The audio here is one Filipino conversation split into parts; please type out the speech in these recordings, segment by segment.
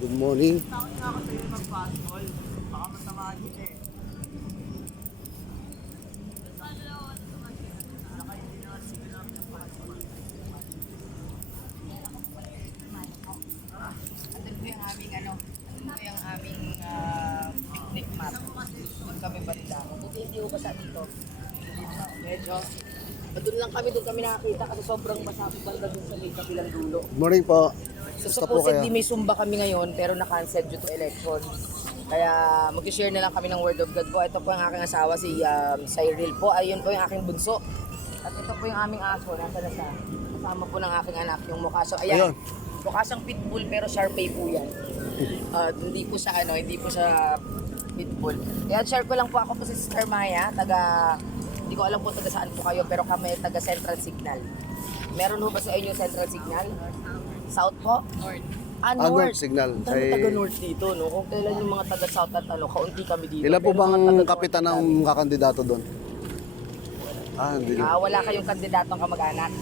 Good morning. Takot nga ako sa'yo mag-fastball. Baka masamahan kita eh. Andun po yung aming andun po yung aming picnic mat. Doon kami balita. Buti hindi ko basa dito. Medyo. Doon lang kami, doon kami nakakita kasi sobrang basa po banda doon sa may kabilang dulo. Good morning po. So Basta po kayo. supposedly may sumba kami ngayon pero na-cancel due to election. Kaya mag-share na lang kami ng word of God po. Ito po yung aking asawa, si Cyril po. Ayun po yung aking bunso. At ito po yung aming aso. Nasa na siya. Kasama po ng aking anak yung mukha. So ayan. Ayun. Mukha siyang pitbull pero Sharpei po yan. Hindi po siya hindi po siya pitbull. Kaya share ko lang po ako po si Sister Maya. Hindi ko alam po taga saan po kayo pero kami taga Central Signal. Meron ho ba sa inyo Central Signal? South po? North. North Signal. Ang dami taga North dito, no? Kung kailan yung mga taga South at kaunti kami dito. Ilan po Pero mga bang taga kapitan North ng dami. kakandidato doon? Hindi. Wala kayong kandidatong kamag-anak.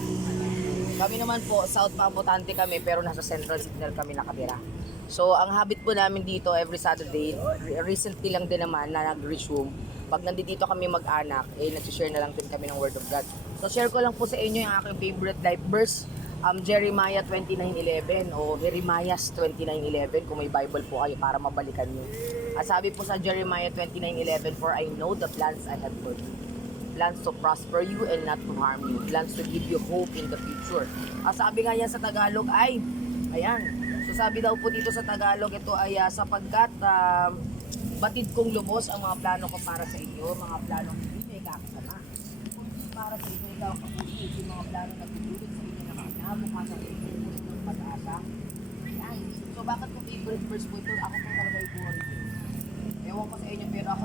Kami naman po, South Pabotante kami pero nasa Central Signal kami nakatira. So, ang habit po namin dito every Saturday, recently lang din naman na nag-resume. Pag nandito kami mag-anak, nag-share na lang din kami ng Word of God. So, share ko lang po sa inyo yung aking favorite life verse, Jeremiah 29:11 o Jeremias 29:11 kung may Bible po kayo para mabalikan nyo. At sabi po sa Jeremiah 29:11, "For I know the plans I have for you. Plans to prosper you and not to harm you. Plans to give you hope in the future." Sabi nga yan sa Tagalog ay, ayan. So sabi daw po dito sa Tagalog, ito ay sapagkat batid kong lubos ang mga plano ko para sa inyo, mga plano hindi may kakasama. Para sa inyo daw kapulit, yung mga plano na tutulog sa inyo na kinabukasan ng pag-asa. Ayan. So bakit ko favorite verse po ito? Ako po talaga yung worry. Ewan ko sa inyo pero ako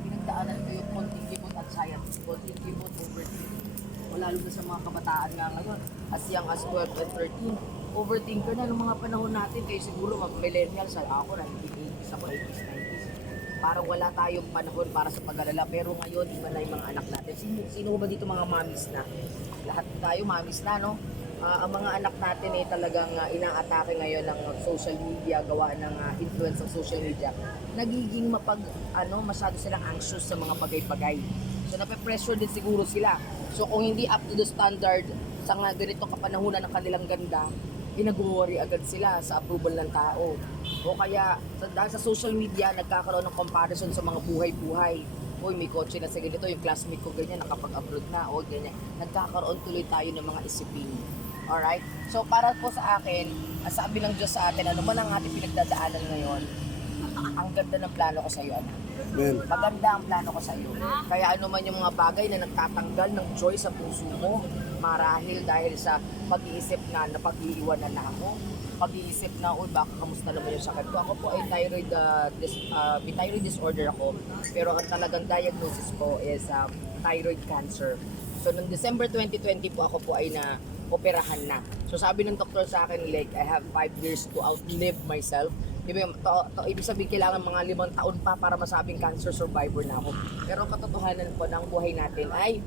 pinagdaanan ko yung konting kibot at science. Konting kibot overthinking. Lalo na sa mga kabataan nga ngayon, as young as 12 and 13, overthinker na ng mga panahon natin. Kaya siguro mag-millennials, ako na, 80s ako, 80s, 90s. Parang wala tayong panahon para sa pag-alala. Pero ngayon, iba na yung mga anak natin. Sino ba dito mga mamis na? Lahat tayo mamis na, no? Ang mga anak natin talagang inaatake ngayon ng social media, gawa ng influence ng social media. Nagiging masyado silang anxious sa mga bagay-bagay. So nape-pressure din siguro sila. So kung hindi up to the standard sa ganitong kapanahunan ng kanilang ganda, pinag-worry agad sila sa approval ng tao. O kaya dahil sa social media, nagkakaroon ng comparison sa mga buhay-buhay. Uy, may kotse na sa ganito, yung classmate ko ganyan, nakapag-abroad na, o ganyan. Nagkakaroon tuloy tayo ng mga isipin. Alright? So para po sa akin, sabi ng Diyos sa atin, ano man ang ating pinagdadaanan ngayon, ang ganda ng plano ko sa iyo, anak. Amen. Maganda ang plano ko sa iyo. Kaya ano man yung mga bagay na nagtatanggal ng joy sa puso mo, marahil dahil sa pag-iisip na napag-iiwanan na ako, pag-iisip na, uy, baka kamusta naman yung sakit ko. Ako po ay may thyroid disorder ako, pero ang talagang diagnosis ko is thyroid cancer. So, noong December 2020 po ako po ay na-operahan na. So, sabi ng doktor sa akin, like, I have 5 years to outlive myself. Ibig sabihin kailangan mga 5 taon pa para masabing cancer survivor na ako. Pero katotohanan po ng buhay natin ay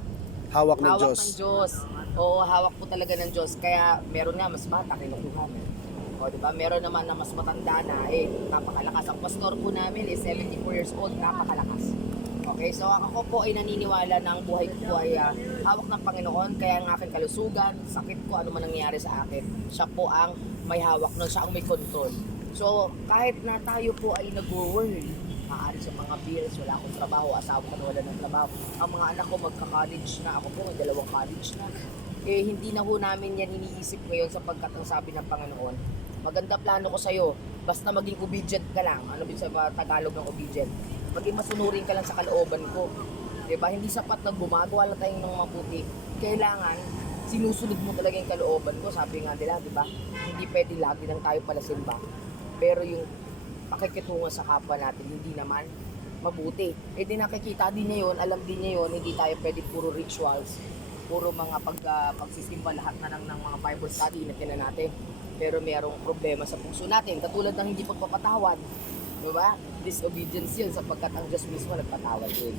Hawak ng hawak Diyos. ng Diyos. Oo, hawak po talaga ng Diyos. Kaya meron nga mas bata, kinukuha mo. O, diba? Meron naman na mas matanda na, napakalakas. Ang pastor po namin is 74 years old, napakalakas. Okay, so ako po ay naniniwala na ang buhay ko po ay hawak ng Panginoon. Kaya ang aking kalusugan, sakit ko, ano man nangyari sa akin, siya po ang may hawak nun, siya ang may control. So, kahit na tayo po ay nag-worry, maaari sa mga bills, wala akong trabaho, asawa ko na wala ng trabaho, ang mga anak ko magka-college na, ako po may 2 college na, hindi na ho namin yan iniisip ngayon sapagkat ang sabi ng Panginoon, maganda plano ko sa'yo, basta maging obedient ka lang. Ano ba sa Tagalog ng obedient? Maging masunurin ka lang sa kalooban ko. Diba? Hindi sapat na gumagawa lang tayong ng mabuti. Kailangan, sinusunod mo talaga yung kalooban ko. Sabi nga nila, diba? Hindi pwede lagi lang tayo pala simba. Pero yung pakikitungo sa kapwa natin, hindi naman mabuti. Di nakikita din niya yun, alam din niya yun, hindi tayo pwede puro rituals, puro mga pagsisimba, lahat na lang ng mga Bible study na natin. Pero merong problema sa puso natin, katulad ng hindi pagpapatawad. Diba? Disobedience yun sapagkat ang Diyos mismo nagpatawad yun.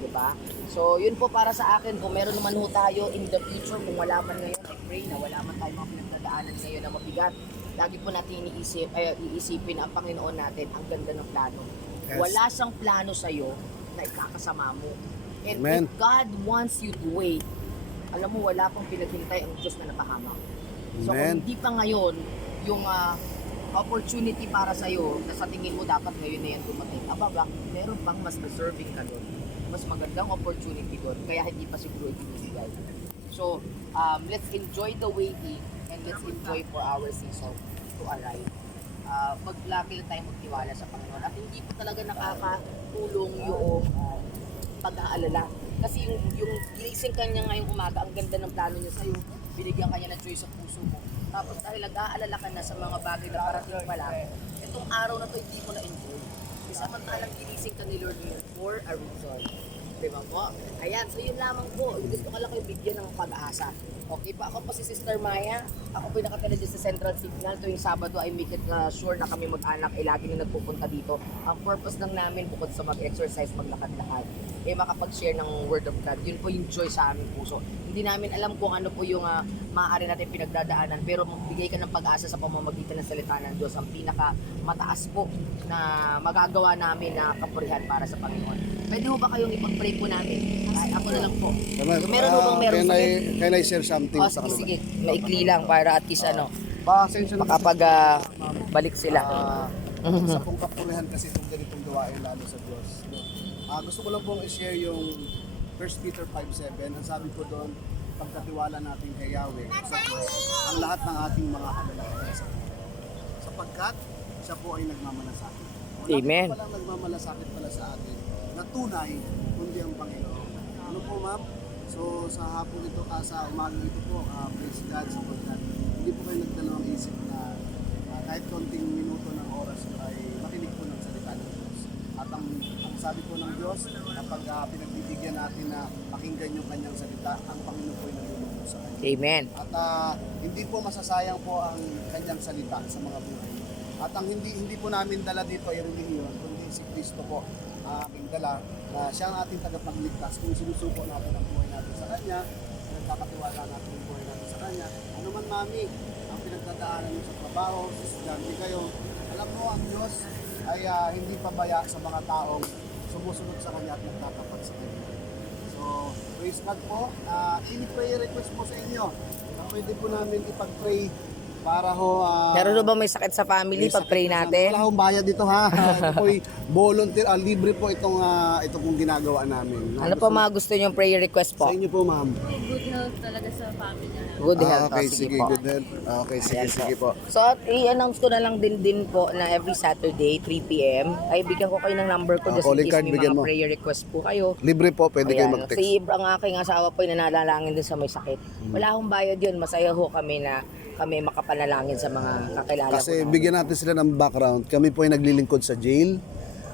Diba? So, yun po para sa akin. Kung meron naman ho tayo in the future, kung wala man ngayon, I pray na wala man tayo mga pinagdadaanan ngayon na mabigat. lagi po natin iisipin ang Panginoon natin, ang ganda ng plano. Yes. Wala siyang plano sa'yo na ikakasama mo. And Amen. if God wants you to wait, alam mo, wala pang pinaghintay ang Diyos na napahamak. So kung Amen. hindi pa ngayon, yung opportunity para sa'yo, na sa tingin mo dapat ngayon na yan dumating, ababa, meron pang mas deserving ka doon. Mas magandang opportunity doon, kaya hindi pa siguro ibinibigay. So, let's enjoy the waiting and let's enjoy for our season to arrive. Lagi lang tayo magtiwala sa Panginoon. At hindi po talaga nakakatulong yung pag-aalala. Kasi yung ginising ka niya ngayong umaga, ang ganda ng plano niya sa'yo, binigyan ka niya ng joy sa puso mo. Tapos dahil nag-aalala ka na sa mga bagay na parating pa lang, itong araw na to hindi mo na-enjoy. Kasi samantalang ginising ka ni Lord for a reason. Diba po? Ayan, so yun lamang po. Gusto ko lang kayo bigyan ng pag-asa. Okay pa, ako po si Sister Maya. Ako po yung nakatala dyan sa Central Signal. Tuwing Sabado ay make it sure na kami mag-anak ay lagi na nagpupunta dito. Ang purpose lang namin bukod sa mag-exercise, maglakad-lakad, makapag-share ng Word of God. Yun po yung joy sa aming puso. Hindi namin alam kung ano po yung maaari natin pinagdadaanan, pero magbigay ka ng pag-asa sa pamamagitan ng salita ng Diyos. Ang pinaka mataas po na magagawa namin na kapurihan para sa Panginoon. Pwede mo ba kayong ipag-pray po namin? Ay, ako na lang po. Meron mo bang meron sakit? Can I share something Oh, sa sige, kanila? sige. Maikli lang para at least Pasensya na makapag balik sila. Sa pong kapurihan kasi itong ganitong gawain lalo sa Diyos. Gusto ko lang pong i-share yung 1 Peter 5:7. Ang sabi ko doon, pagkatiwala natin kay Yahweh sa Diyos, ang lahat ng ating mga alalahanin sa Kanya. Sapagkat siya po ay nagmamalasakit. Amen. Wala palang nagmamalasakit pala sa atin na tunay, kundi ang Panginoon. Ano po ma'am? So sa hapon ito, sa umaga ito po, praise God sapagkat hindi po kayo nagdalawang isip na kahit konting minuto ng oras ay makinig po ng salita ng Diyos. At ang sabi po ng Diyos, kapag pinagbibigyan natin na pakinggan yung kanyang salita, ang Panginoon po ay nalulungkot sa kanya. Amen. At hindi po masasayang po ang kanyang salita sa mga buhay. At ang hindi po namin dala dito ay relihiyon, kundi si Kristo po aking dala na siya ang ating tagapagligtas kung sinusuko natin ang buhay natin sa Kanya, nagkakatiwala natin ang buhay natin sa Kanya. Ano man mami, ang pinagdadaanan nyo sa trabaho, sa estudyante kayo, alam mo ang Diyos ay hindi pabaya sa mga taong sumusunod sa Kanya at nagtatapat sa Kanya. So, praise God po. Any prayer request po sa inyo na pwede po namin ipag-pray para ho... Meron ba may sakit sa family? Pag-pray natin. Wala akong bayad dito ha. Ito po'y volunteer, libre po itong pong ginagawa namin. Ano po mga gusto niyong prayer request po? Sa inyo po ma'am. Good health talaga sa family na. Good health. Okay, Oh, sige, po. good health. Okay, sige, Ayan po. sige po. So, i-announce ko na lang din po na every Saturday, 3 p.m. ay bigyan ko kayo ng number ko just in calling case card, may bigyan mga mo. prayer request po kayo. Libre po, pwede kayo Ayan. mag-text. Si ang aking asawa po ay nananalangin din sa may sakit. Wala akong bayad yun. Masaya ho kami na kami makapanalangin sa mga kakilala ko. Kasi namin. bigyan natin sila ng background. Kami po ay naglilingkod sa jail.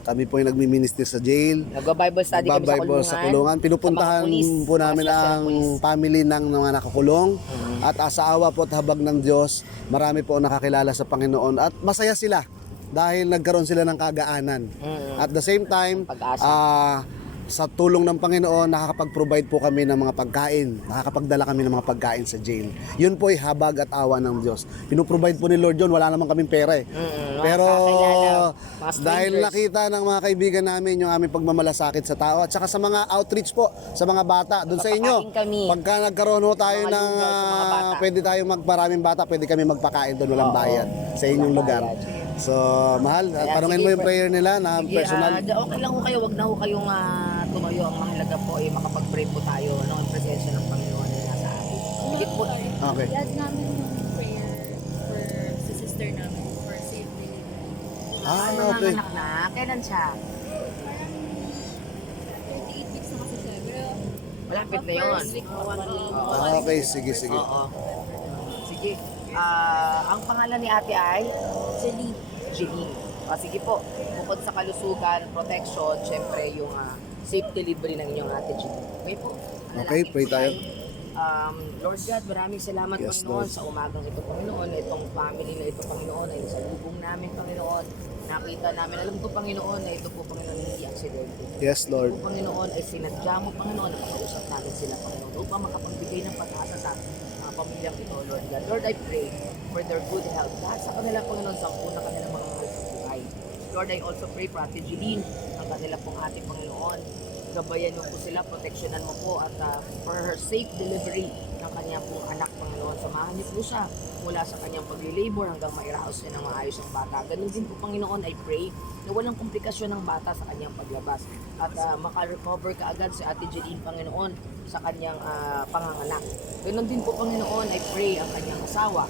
Kami po ay nagmi-minister sa jail. Nagba-Bible study kami sa Nagba-Bible sa kulungan. Pinupuntahan Sa mga pulis, po namin mga ang pulis. family ng mga nakakulong. At sa awa po at habag ng Diyos, marami po ang nakakilala sa Panginoon. At masaya sila dahil nagkaroon sila ng kagaanan. At the same time, Pag-asa. sa tulong ng Panginoon, nakakapag-provide po kami ng mga pagkain. Nakakapagdala kami ng mga pagkain sa jail. Yun po ay habag at awa ng Diyos. Pinuprovide po ni Lord John, wala naman kaming pera eh. Mga Pero kakilala, mga dahil strangers. nakita ng mga kaibigan namin yung aming pagmamalasakit sa tao at saka sa mga outreach po sa mga bata doon sa inyo. Papakain kami. Pagka nagkaroon ho tayo Mga ng lugaw sa mga bata. pwede tayong magmaraming bata, pwede kami magpakain doon walang bayad sa inyong lugar. So, mahal, Ayan, tanungin sige, mo yung prayer nila na Sige, personal. okay lang ho kayo, wag na ho kayong tumayo. Ang mahalaga po ay makapag-pray po tayo ng presensya ng Panginoon na nasa atin. Higit po. Okay. I-add namin yung prayer for sa sister namin for safe delivery. Ano Okay. anak na? Kailan siya? 38 weeks na kasi siya. Pero Malapit na yun. first week, 1 week. Okay, sige, sige. Oo. Sige. Ang pangalan ni ate ay? Jeline. Jeline. Sige po. Bukod sa kalusugan, protection, syempre yung safe delivery ng inyong ate Jeline. Okay po. Okay, pray tayo. Lord God, maraming salamat Yes, Panginoon Lord. sa umagang ito Panginoon, itong family na ito Panginoon ay sa lubong namin Panginoon. Nakita namin, alam ko Panginoon na ito po Panginoon hindi aksidente. Yes, Lord. Ito Panginoon ay sinadya mo Panginoon na makausap namin sila Panginoon upang makapagbigay ng pag-asa sa mga pamilyang ito, Lord God. Lord, I pray for their good health. Lahat sa kanila, Panginoon, sa na kanilang mga mahal sa buhay. Lord, I also pray for Ate Jeline, ang kanila pong ating Panginoon. Gabayan mo po sila, proteksyonan mo po at for her safe delivery ng kanyang pong anak, Panginoon. Samahan niyo po siya mula sa kanyang pagli-labor hanggang mairaos niya ng maayos ang bata. Ganun din po, Panginoon, I pray na walang komplikasyon ng bata sa kanyang paglabas at maka-recover ka agad si Ate Jeline, Panginoon, sa kanyang panganganak. Ganun din po, Panginoon, I pray ang kanyang asawa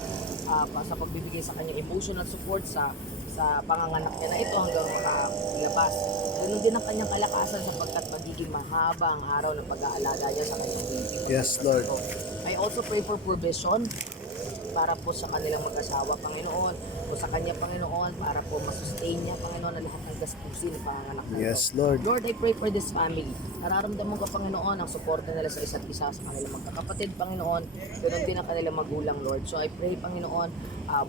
sa pagbibigay sa kanyang emotional support sa panganganak niya na ito hanggang makalabas. Ganun din ang kanyang kalakasan sapagkat magiging mahaba ang araw ng pag-aalaga niya sa kanyang baby. Yes, Lord. I also pray for provision para po sa kanilang mag-asawa, Panginoon, o sa kanya, Panginoon, para po masustain niya, Panginoon, na lahat ng gastusin ng panganganak na ito. Yes, Lord. Lord, I pray for this family. Nararamdaman ko, Panginoon, ang suporta nila sa isa't isa sa kanilang magkakapatid, Panginoon. Ganoon din ang kanilang magulang, Lord. So I pray, Panginoon,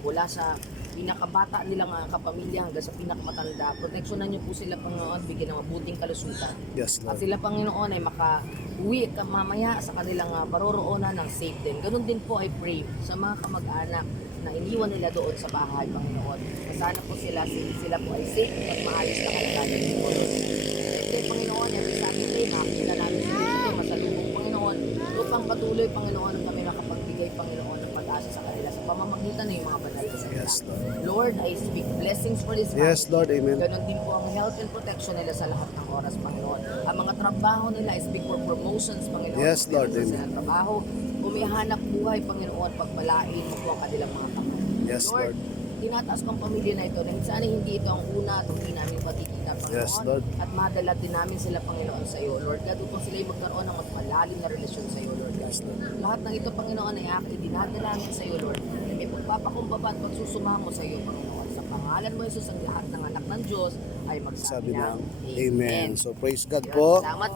mula sa pinakabata nilang kapamilya hanggang sa pinakamatanda, proteksyonan niyo po sila, Panginoon, bigyan ng mabuting kalusugan. Yes, At Lord. sila, Panginoon, ay makauwi mamaya sa kanilang paroroonan ng safe din. Ganun din po, I pray sa mga kamag-anak na iniwan nila doon sa bahay, Panginoon. Sana po sila po ay safe at maayos na kalagayan ng Panginoon. Siyempre, Panginoon, every Saturday, makikita namin sila dito, masalubong, Panginoon, upang patuloy, Panginoon, ang kami makapagbigay, Panginoon, ng pag-asa sa kanila sa pamamagitan ng mga banal na salita. Yes, Lord. Lord, I speak blessings for this family. Yes, Lord. Amen. Ganon din po ang health and protection nila sa lahat ng oras, Panginoon. Ang mga trabaho nila, I speak for promotions, Panginoon. Yes, Lord. Sa Amen. silang trabaho, umihanap buhay, Panginoon, pagpalain mo po ang kanilang mga kamay. Yes, Lord. Tinataas ko ang pamilya na ito na sana hindi ito ang una at hindi namin makikita, Panginoon. Yes, Lord. At madala din namin sila, Panginoon, sa iyo, Lord God, upang sila ay magkaroon ng mas malalim na relasyon sa iyo, Lord God. Lahat ng ito, Panginoon, ay aking dinadalangin sa iyo, Lord. Na may pagpapakumbaba at pagsusumamo sa iyo, Panginoon. Sa pangalan mo, Jesus, ang lahat ng anak ng Diyos ay magsabi Sabi ng ng Amen. So praise God Yun, po. Salamat